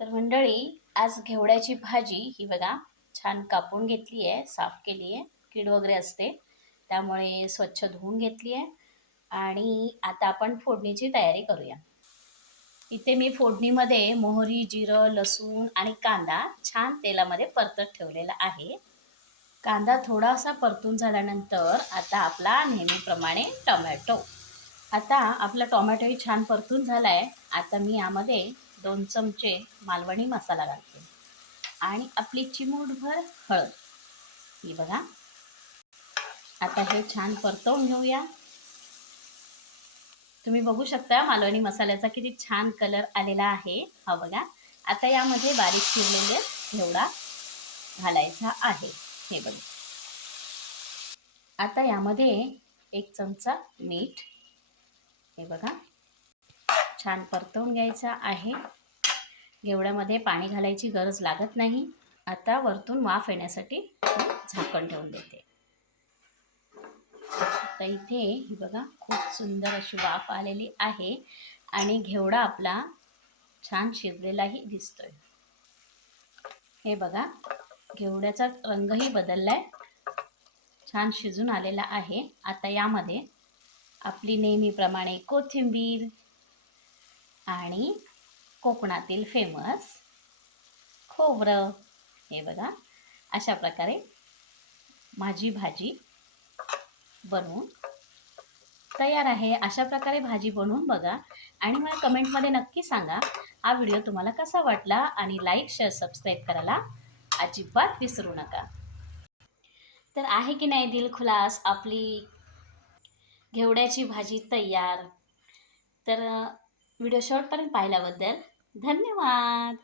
तर मंडळी आज घेवड्याची भाजी ही बघा छान कापून घेतली आहे साफ केली आहे कीड वगैरे असते त्यामुळे स्वच्छ धुवून घेतली आहे. आणि आता आपण फोडणीची तयारी करूया. इथे मी फोडणीमध्ये मोहरी जिरं लसूण आणि कांदा छान तेलामध्ये परतत ठेवलेला आहे. कांदा थोडासा परतून झाल्यानंतर आता आपला नेहमीप्रमाणे टोमॅटो. आता आपला टोमॅटोही छान परतून झाला आहे आता मी यामध्ये दोन चमचे मालवणी मसाला घालते. आणि आपली चिमूटभर हळद. ही बघा. आता हे छान परतवून घेऊया. तुम्ही बघू शकता मालवणी मसाल्याचा किती छान कलर आलेला आहे. हा बघा. आता यामध्ये बारीक चिरलेले घेवडा घालायचा आहे. हे बघा. आता यामध्ये एक चमचा मीठ. हे बघा. छान परतवून घ्यायचा आहे. घेवड्यामध्ये पाणी घालायची गरज लागत नाही. आता वरतून वाफ येण्यासाठी झाकण ठेवून देते. तर इथे ही बघा खूप सुंदर अशी वाफ आलेली आहे आणि घेवडा आपला छान शिजलेलाही दिसतोय. हे बघा घेवड्याचा रंगही बदललाय. छान शिजून आलेला आहे. आता यामध्ये आपली नेहमीप्रमाणे कोथिंबीर आणि कोकणातील फेमस खोबरं. हे बघा अशा प्रकारे माझी भाजी बनवून तयार आहे. अशा प्रकारे भाजी बनवून बघा आणि मला कमेंटमध्ये नक्की सांगा हा व्हिडिओ तुम्हाला कसा वाटला आणि लाईक शेअर सबस्क्राईब करायला अजिबात विसरू नका. तर आहे की नाही दिल खुलास आपली घेवड्याची भाजी तयार? तर व्हिडिओ शॉर्टपर्यंत पाहिल्याबद्दल धन्यवाद.